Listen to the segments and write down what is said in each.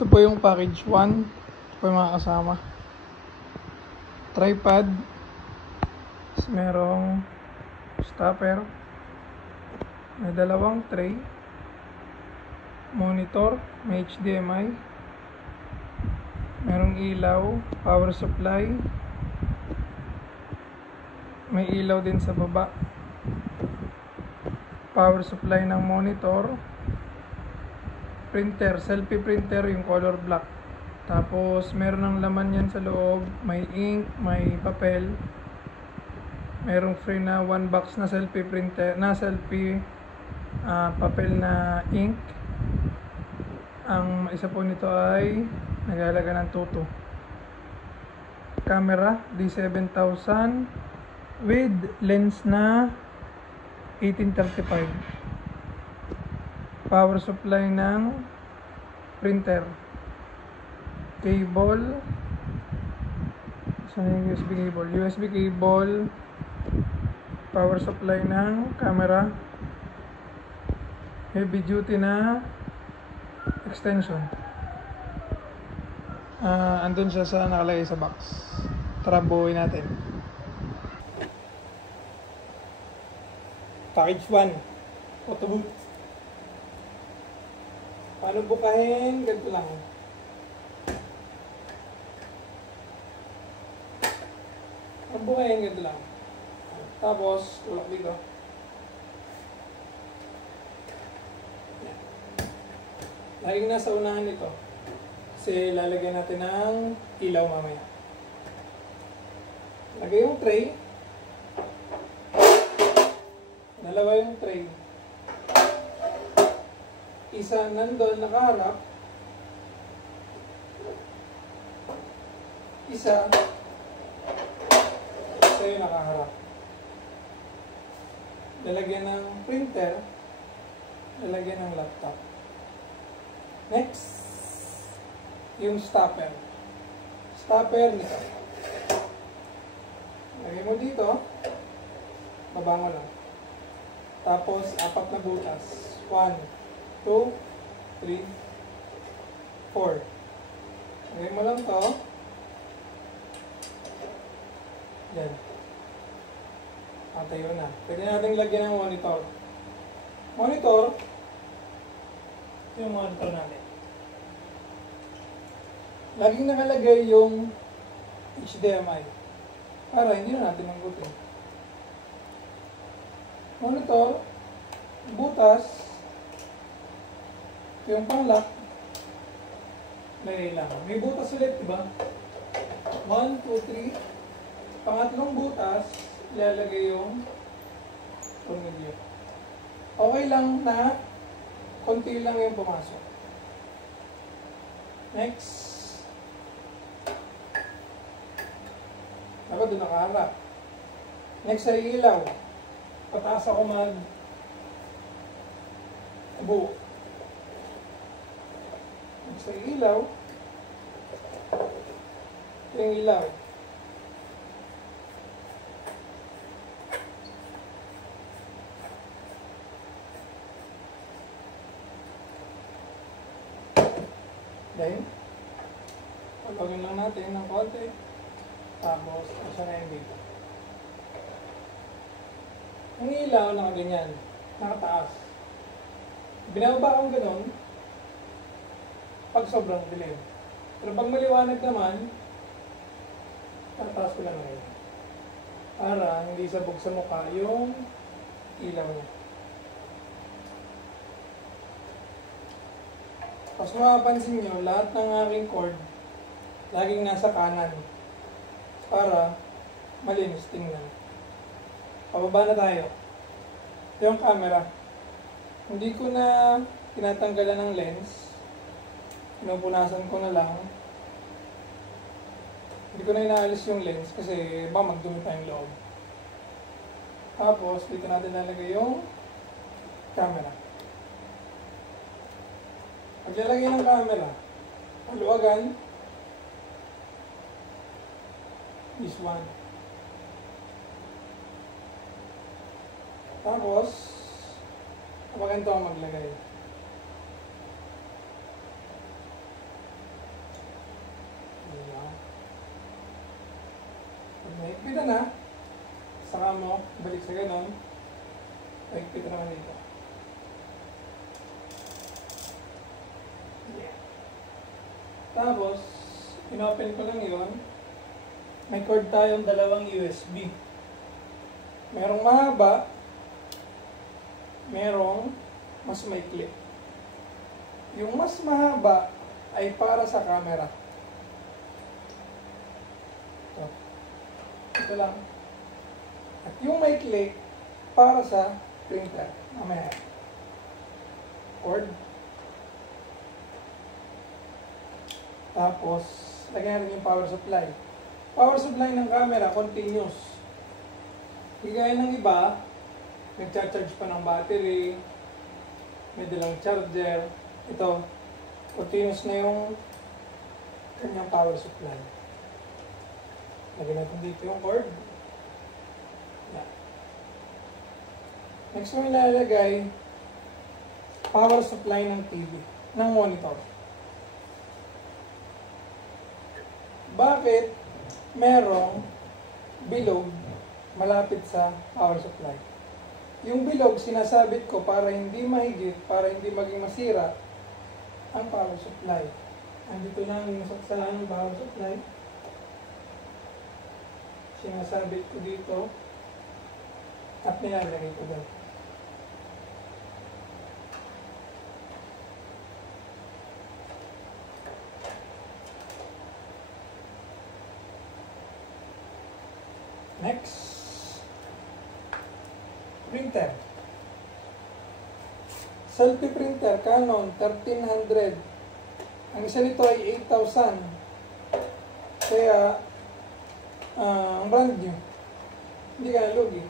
Ito po yung package 1. Ito po yung mga kasama. Tripod. Merong stopper. May dalawang tray. Monitor. May HDMI. Merong ilaw. Power supply. May ilaw din sa baba. Power supply ng monitor. Printer, selfie printer, yung color black. Tapos meron ng laman yan sa loob. May ink, may papel. Merong free na 1 box na selfie printer, na selfie papel na ink. Ang isa po nito ay naglalaga ng tuto. Camera D7000 with lens na 1835. Power supply ng printer. Cable. Saan yung USB cable? USB cable. Power supply ng camera. Heavy duty na extension. Andun siya sa nakalagay sa box. Tara, buuin natin. Package 1. Photo booth. Paano bukahin? Ganito lang. Paano bukahin? Ganito lang. Tapos, tulak dito. Laging nasa unahan nito. Kasi lalagyan natin ng ilaw mamaya. Lagay yung tray. Dalawa yung tray. Isa nandun nakaharap. Isa yung nakaharap. Lalagyan ng printer. Lalagyan ng laptop. Next, yung stopper. Stopper nito. Lagay mo dito. Baba mo lang. Tapos, 4 na butas. 1, 2, 3, 4. Lagay mo lang to. Yan. Tayo na. Pwede natin lagyan ng monitor. Monitor. Ito yung monitor natin. Laging nakalagay yung HDMI. Para hindi na natin manggutin. Monitor. Butas. Yung pang-lock, may lang. May butas ulit, diba? 1, 2, 3. Pangatlong butas, ilalagay yung tornilyo. Okay lang na konti lang yung pumasok. Next. Dapat doon nakaharap. Next ay ilaw. Pataas ako buo. Sa ilaw, ito yung ilaw. Then, palagyan lang natin ng konti. Tapos, asa na yung dito. Ang ilaw, nakaganyan. Nakataas. Binababa akong ganun. Pag sobrang dilim. Pero pag maliwanag naman, tataas ko lang ngayon. Para hindi sabog sa mukha yung ilaw niya. Tapos mapapansin nyo, lahat ng aking cord, laging nasa kanan. Para malinis tingnan. Pababa na tayo. Ito yung camera. Hindi ko na tinatanggalan ng lens. Pinupunasan ko na lang. Hindi ko na inaalis yung lens kasi baka magdumi pa yung loob. Tapos, dito natin lalagay yung camera. Paglalagay ng camera, paluwagan, this one. Tapos, kapag ganito ang maglagay. mo, balik sa ganon. Paikpit naman dito. Yeah. Tapos, inopen ko lang yun. May cord tayong dalawang USB. Merong mahaba, merong mas maikli. Yung mas mahaba ay para sa camera. Ito lang. At yung maikli, para sa printer. Mamaya. Cord. Tapos, lagyan natin yung power supply. Power supply ng camera, continuous. Higaya ng iba, nag-charge pa ng battery, may dalang charger. Ito, continuous na yung kanyang power supply. Lagyan natin dito yung cord. Yan. Next mo ilalagay, power supply ng TV, ng monitor. Bakit merong bilog malapit sa power supply? Yung bilog, sinasabit ko para hindi mahigit, para hindi maging masira ang power supply. Andito lang yung saksalan ng power supply. Sinasabit ko dito at nilalagay ko doon. Next, printer. Selfie printer, Canon 1300. Ang isa nito ay 8,000. Kaya, ang brand new. Hindi ka nalugi.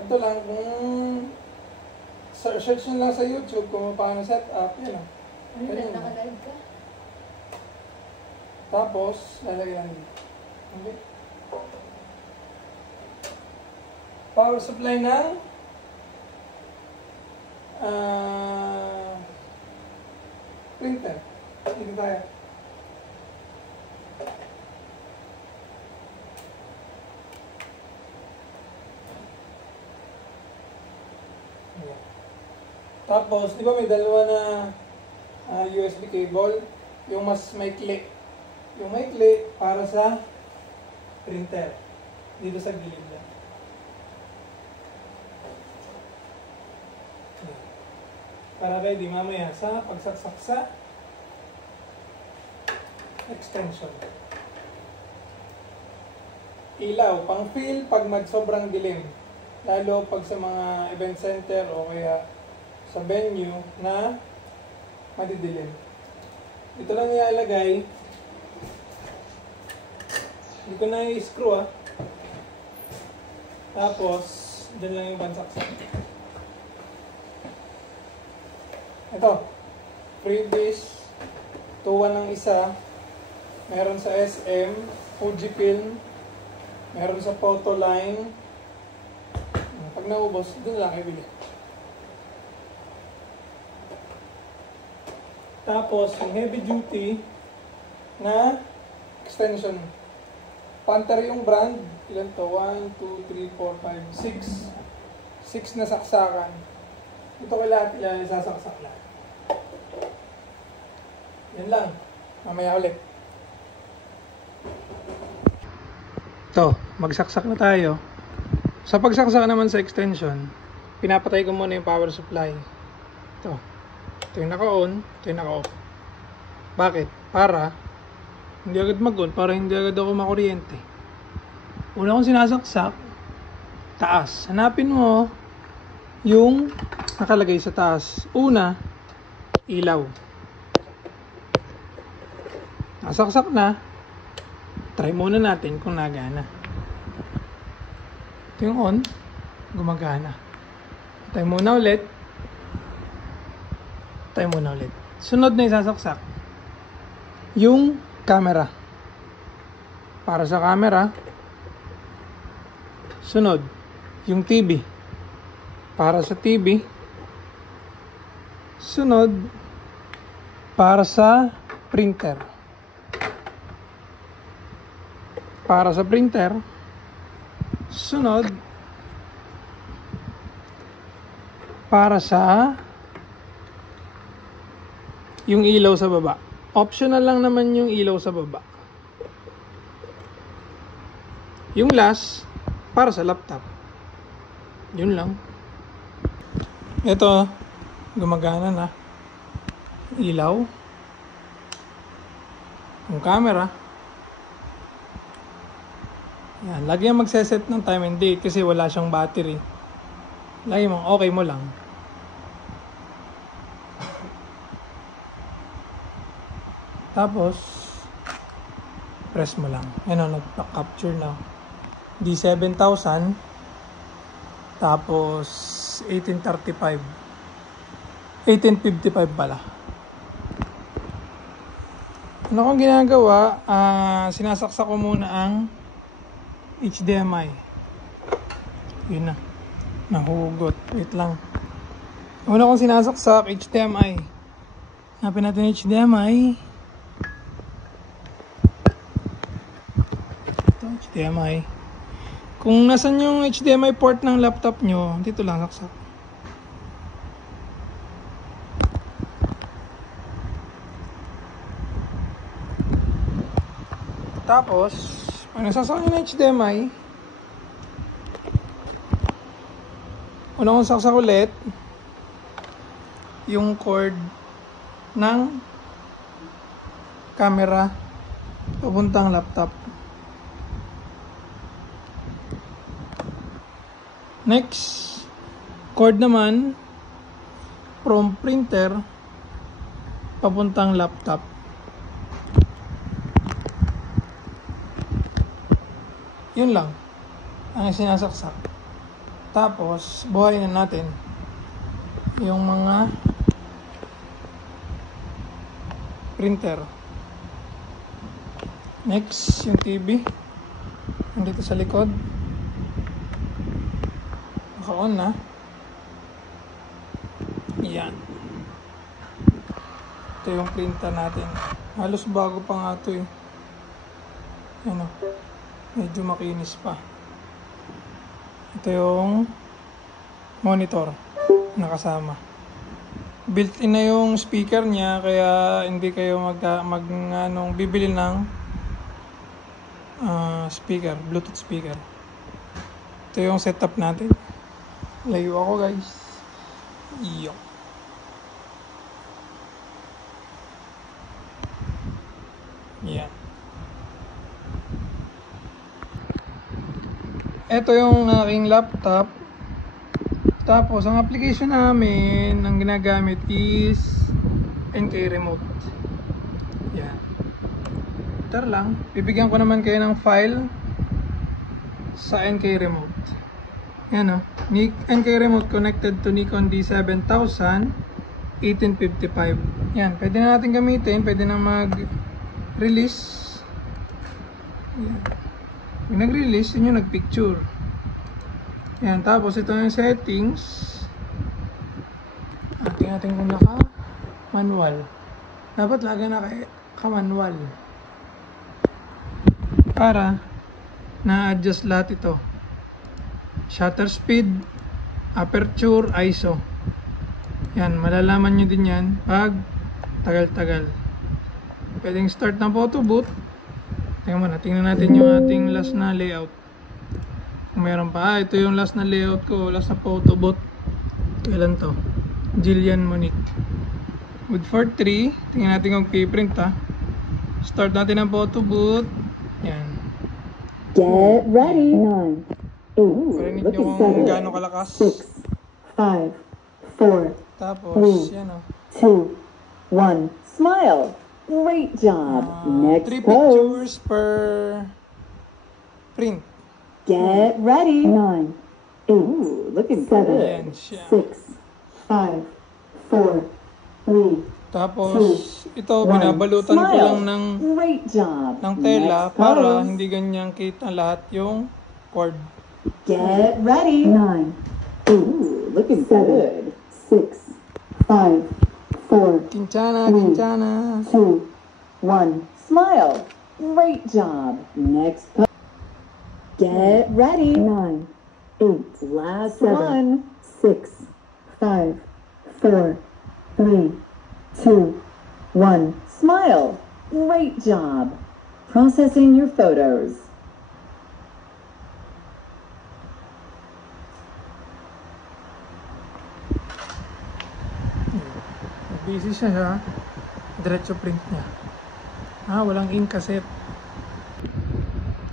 Ito lang, kung search nyo lang sa YouTube kung paano set up, yan o. Ano na, nakalive ka? Tapos, lalagyan dito. Okay. Power supply ng printer. Dito tayo. Ayan. Tapos, di ba may dalawa na USB cable? Yung mas maikli. Yung maikli para sa printer. Dito sa gilid lang. Para ready mamaya sa pagsaksak sa extension. Ilaw, pang fill pag sobrang dilim. Lalo pag sa mga event center o kaya sa venue na madidilim. Ito lang ilalagay. Hindi ko na i-screw Tapos, dyan lang yung pansaksak. Ito, freebies, tuwa ng isa, meron sa SM, Fujifilm, meron sa Photoline. Pag naubos, doon lang ibili. Tapos, yung heavy duty na extension. Panther yung brand, ilan to? 1, 2, 3, 4, 5, 6. 6 na saksakan. Ito kay lahat ilan sasaksak lang. Yan lang. Mamaya ulit. Ito, magsaksak na tayo. Sa pagsaksak naman sa extension, pinapatay ko muna yung power supply. Ito. Ito yung naka-on, ito yung naka-off. Bakit? Para hindi agad mag-on, para hindi agad ako makuryente. Una kong sinasaksak, taas. Hanapin mo yung nakalagay sa taas. Una, ilaw. Nasaksak na. Try muna natin kung nagana. Ito yung on. Gumagana. Try muna ulit. Try muna ulit. Sunod na isasaksak. Yung camera. Para sa camera. Sunod. Yung TV. Para sa TV. Sunod. Para sa printer. Para sa printer, Sunod, para sa yung ilaw sa baba. Optional lang naman yung ilaw sa baba. Yung last, para sa laptop. Yun lang. Ito, gumagana na. Ilaw. Yung camera. Yan, lagi yung magseset ng time and date kasi wala siyang battery. Lagi mong okay mo lang. Tapos, press mo lang. Ano, nag-capture na. D7000. Tapos, 1835. 1855 pala. Ano kong ginagawa? Sinasaksak ko muna ang HDMI. Yun na. Nahugot. Wait lang. Una kong sinasaksak, HDMI. Hanapin natin HDMI. Ito, HDMI. Kung nasan yung HDMI port ng laptop nyo, dito lang saksak. Tapos, pag nasasaksak nyo na HDMI, una kong saksak ulit yung cord ng camera papuntang laptop. Next, cord naman from printer papuntang laptop. Yun lang ang sinasaksak. Tapos, buhayin na natin yung mga printer. Next, yung TV. Nandito sa likod. Naka-on na. Yan. Ito yung printer natin. Halos bago pa nga ito eh. Ano? Medyo makinis pa. Ito yung monitor nakasama. Built-in na yung speaker niya kaya hindi kayo bibili ng speaker, Bluetooth speaker. Ito yung setup natin. Layo ako guys. Iyo. Yan. Ito yung aking laptop. Tapos, ang application namin, ang ginagamit is NK Remote. Yan. Enter lang. Bibigyan ko naman kayo ng file sa NK Remote. Yan o. NK Remote connected to Nikon D7000 1855. Yan. Pwede na natin gamitin. Pwede na mag-release. Yan. Yung nag-release, yun yung nag-picture. Yan, tapos ito yung settings. Tingnan natin kung naka-manual. Dapat lagi naka-manual. Para na-adjust lahat ito. Shutter speed, aperture, ISO. Yan, malalaman nyo din yan pag tagal-tagal. Pwedeng start ng photo booth. Tingnan natin yung ating last na layout. Kung meron pa, ito yung last na layout ko, last na photo booth. Kailan to? Jillian Monique. With 4.3, tingnan natin kung piprint ha. Start natin ang photo booth. Yan. Get ready. 9. Parinig nyo kung gaano kalakas. 6, 5, 4, Tapos, yan o. 2, 1. Smile. Great job. Next 3 pose. pictures per print. Get ready. 9. Ooh, looking 7, Yan siya. 6, 5, 4, 3. Tapos, ito, binabalutan ko lang ng Great job. tela Next para pose. hindi ganyan kita lahat yung cord. Get ready. 9. Ooh, looking 7, 6, 5, 4, Kinchana, kinchana. 2, 1. Smile. Great job. Next pose. Get ready. 9, 8, Last 7, one. 6, 5, 4, 3, 2, 1. Smile. Great job. Processing your photos. Busy siya. Diretso print niya. Walang ink cassette.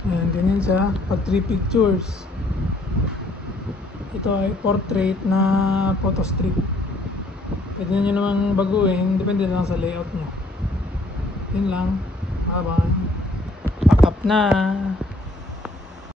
Ayan, ganyan siya. Pag 3 pictures. Ito ay portrait na photo strip. Pwede nyo namang baguhin. Depende lang sa layout nyo. Yun lang. Bye-bye. Pack up na.